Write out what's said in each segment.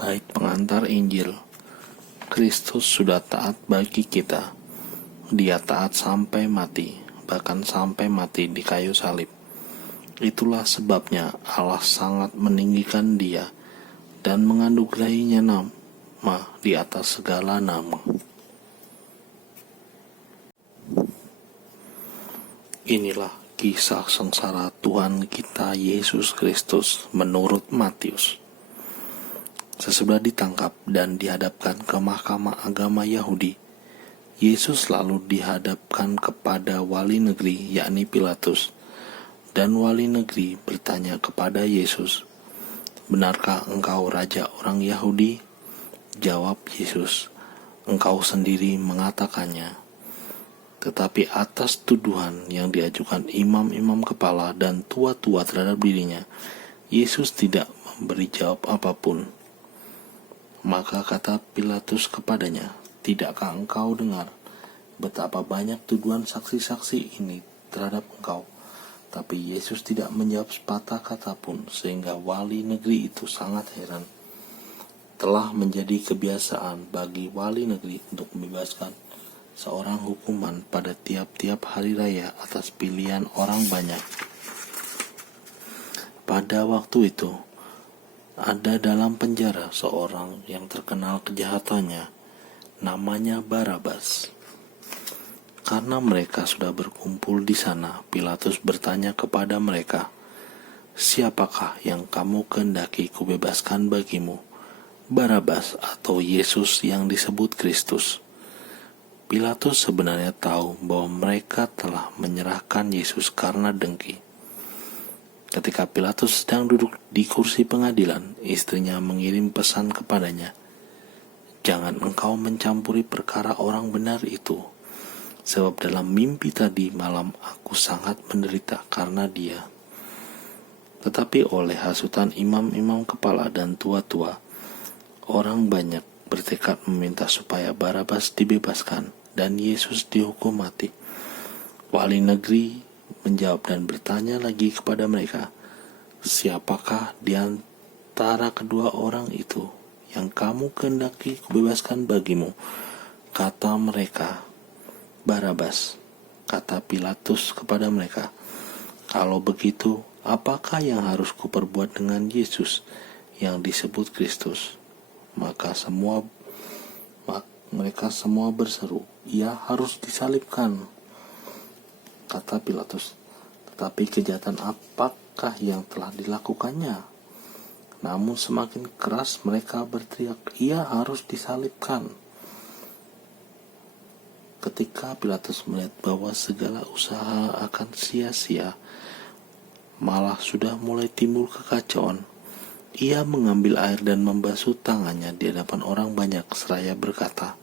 Bait pengantar Injil. Kristus sudah taat bagi kita. Dia taat sampai mati, bahkan sampai mati di kayu salib. Itulah sebabnya Allah sangat meninggikan dia dan menganugerahinya nama di atas segala nama. Inilah kisah sengsara Tuhan kita Yesus Kristus menurut Matius. Sesudah ditangkap dan dihadapkan ke mahkamah agama Yahudi, Yesus lalu dihadapkan kepada wali negeri, yakni Pilatus. Dan wali negeri bertanya kepada Yesus, "Benarkah engkau raja orang Yahudi?" Jawab Yesus, "Engkau sendiri mengatakannya." Tetapi atas tuduhan yang diajukan imam-imam kepala dan tua-tua terhadap dirinya, Yesus tidak memberi jawab apapun. Maka kata Pilatus kepadanya, "Tidakkah engkau dengar betapa banyak tuduhan saksi-saksi ini terhadap engkau?" Tapi Yesus tidak menjawab sepatah kata pun, sehingga wali negeri itu sangat heran. Telah menjadi kebiasaan bagi wali negeri untuk membebaskan seorang hukuman pada tiap-tiap hari raya atas pilihan orang banyak. Pada waktu itu, ada dalam penjara seorang yang terkenal kejahatannya, namanya Barabas. Karena mereka sudah berkumpul di sana, Pilatus bertanya kepada mereka, "Siapakah yang kamu kehendaki kubebaskan bagimu, Barabas atau Yesus yang disebut Kristus?" Pilatus sebenarnya tahu bahwa mereka telah menyerahkan Yesus karena dengki. Ketika Pilatus sedang duduk di kursi pengadilan, istrinya mengirim pesan kepadanya, "Jangan engkau mencampuri perkara orang benar itu, sebab dalam mimpi tadi malam aku sangat menderita karena dia." Tetapi oleh hasutan imam-imam kepala dan tua-tua, orang banyak bertekad meminta supaya Barabas dibebaskan dan Yesus dihukum mati. Wali negeri menjawab dan bertanya lagi kepada mereka, "Siapakah di antara kedua orang itu yang kamu kehendaki kubebaskan bagimu?" Kata mereka, "Barabas." Kata Pilatus kepada mereka, "Kalau begitu, apakah yang harus kuperbuat dengan Yesus yang disebut Kristus?" Mereka semua berseru, "Ia harus disalibkan." Kata Pilatus, "Tetapi kejahatan apakah yang telah dilakukannya?" Namun semakin keras mereka berteriak, "Ia harus disalibkan." Ketika Pilatus melihat bahwa segala usaha akan sia-sia, malah sudah mulai timbul kekacauan, ia mengambil air dan membasuh tangannya di hadapan orang banyak seraya berkata,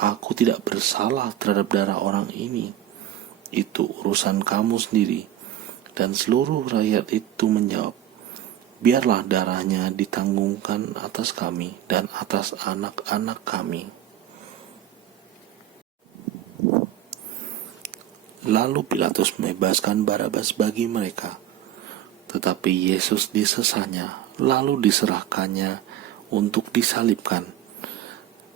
"Aku tidak bersalah terhadap darah orang ini. Itu urusan kamu sendiri." Dan seluruh rakyat itu menjawab, "Biarlah darahnya ditanggungkan atas kami dan atas anak-anak kami." Lalu Pilatus membebaskan Barabas bagi mereka, tetapi Yesus disesahnya, lalu diserahkannya untuk disalibkan.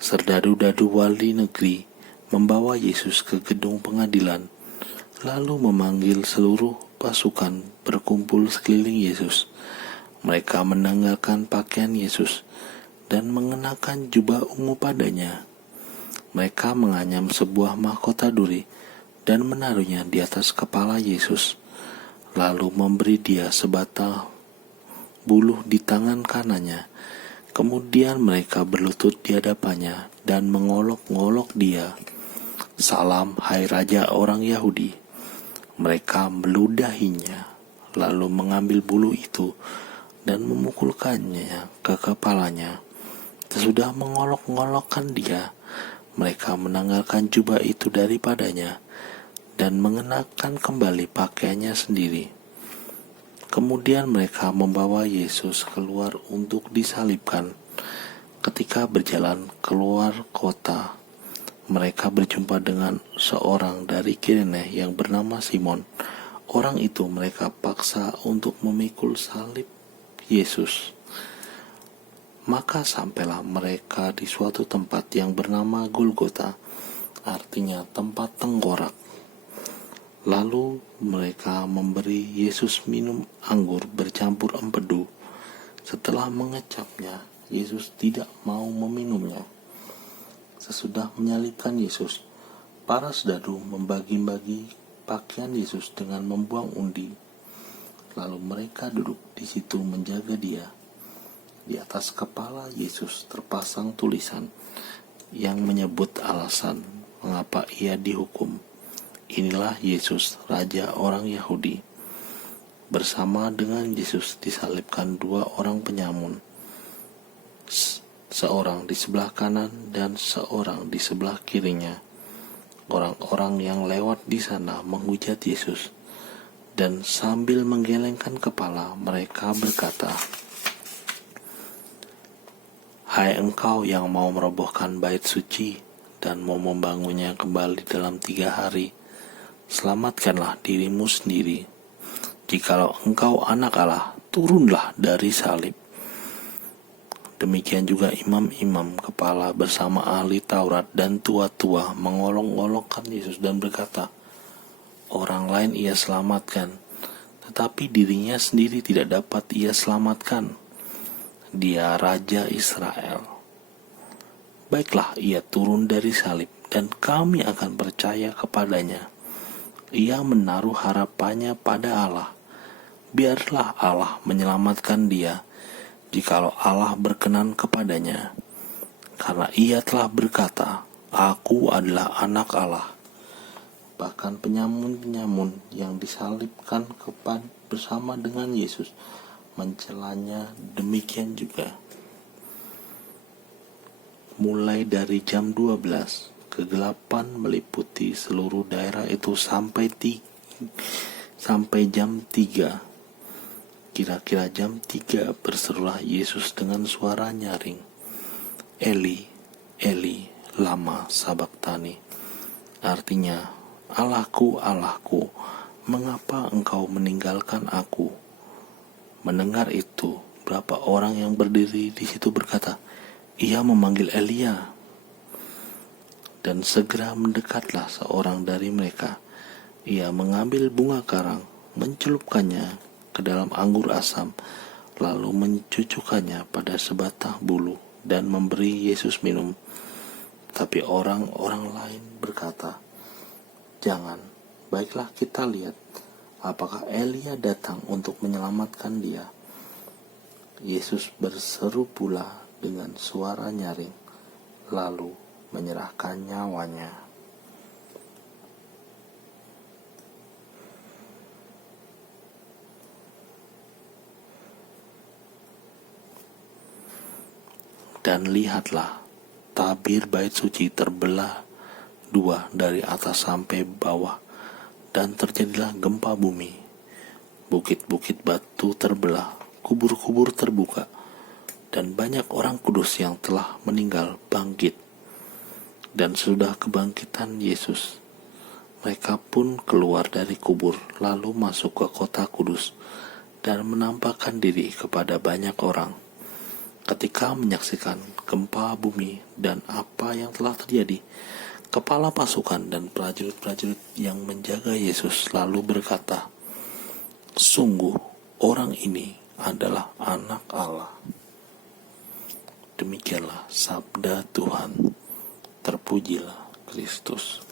Serdadu-dadu wali negeri membawa Yesus ke gedung pengadilan, lalu memanggil seluruh pasukan berkumpul sekeliling Yesus. Mereka menanggalkan pakaian Yesus dan mengenakan jubah ungu padanya. Mereka menganyam sebuah mahkota duri dan menaruhnya di atas kepala Yesus, lalu memberi dia sebatang buluh di tangan kanannya. Kemudian mereka berlutut di hadapannya dan mengolok-ngolok dia, "Salam, hai Raja orang Yahudi." Mereka meludahinya, lalu mengambil buluh itu dan memukulkannya ke kepalanya. Sesudah mengolok-ngolokkan dia, mereka menanggalkan jubah itu daripadanya dan mengenakan kembali pakaiannya sendiri. Kemudian mereka membawa Yesus keluar untuk disalibkan. Ketika berjalan keluar kota, mereka berjumpa dengan seorang dari Kirene yang bernama Simon. Orang itu mereka paksa untuk memikul salib Yesus. Maka sampailah mereka di suatu tempat yang bernama Golgota, artinya tempat tengkorak. Lalu mereka memberi Yesus minum anggur bercampur empedu. Setelah mengecapnya, Yesus tidak mau meminumnya. Sesudah menyalibkan Yesus, para serdadu membagi-bagi pakaian Yesus dengan membuang undi. Lalu mereka duduk di situ menjaga dia. Di atas kepala Yesus terpasang tulisan yang menyebut alasan mengapa ia dihukum. Inilah Yesus, Raja orang Yahudi. Bersama dengan Yesus disalibkan 2 orang penyamun, seorang di sebelah kanan dan seorang di sebelah kirinya. Orang-orang yang lewat di sana menghujat Yesus, dan sambil menggelengkan kepala mereka berkata, "Hai engkau yang mau merobohkan bait suci dan mau membangunnya kembali dalam 3 hari, selamatkanlah dirimu sendiri. Jikalau engkau anak Allah, turunlah dari salib." Demikian juga imam-imam kepala bersama ahli Taurat dan tua-tua mengolok-olokkan Yesus dan berkata, "Orang lain ia selamatkan, tetapi dirinya sendiri tidak dapat ia selamatkan. Dia Raja Israel. Baiklah, ia turun dari salib dan kami akan percaya kepadanya. Ia menaruh harapannya pada Allah. Biarlah Allah menyelamatkan dia, jikalau Allah berkenan kepadanya. Karena ia telah berkata, 'Aku adalah anak Allah.'" Bahkan penyamun-penyamun yang disalibkan bersama dengan Yesus mencelanya demikian juga. Mulai dari jam 12, kegelapan meliputi seluruh daerah itu sampai jam 3. Kira-kira jam 3 berserulah Yesus dengan suara nyaring, "Eli, Eli, lama sabachthani." Artinya, "Allahku, Allahku, mengapa engkau meninggalkan aku?" Mendengar itu, berapa orang yang berdiri di situ berkata, "Ia memanggil Elia." Dan segera mendekatlah seorang dari mereka. Ia mengambil bunga karang, mencelupkannya ke dalam anggur asam, lalu mencucukkannya pada sebatang bulu dan memberi Yesus minum. Tapi orang-orang lain berkata, "Jangan, baiklah kita lihat apakah Elia datang untuk menyelamatkan dia." Yesus berseru pula dengan suara nyaring, lalu menyerahkan nyawanya. Dan lihatlah, tabir bait suci terbelah 2 dari atas sampai bawah, dan terjadilah gempa bumi. Bukit-bukit batu terbelah, kubur-kubur terbuka, dan banyak orang kudus yang telah meninggal bangkit. Dan sudah kebangkitan Yesus, mereka pun keluar dari kubur, lalu masuk ke kota kudus, dan menampakkan diri kepada banyak orang. Ketika menyaksikan gempa bumi dan apa yang telah terjadi, kepala pasukan dan prajurit-prajurit yang menjaga Yesus lalu berkata, "Sungguh orang ini adalah anak Allah." Demikianlah sabda Tuhan. Terpujilah Kristus.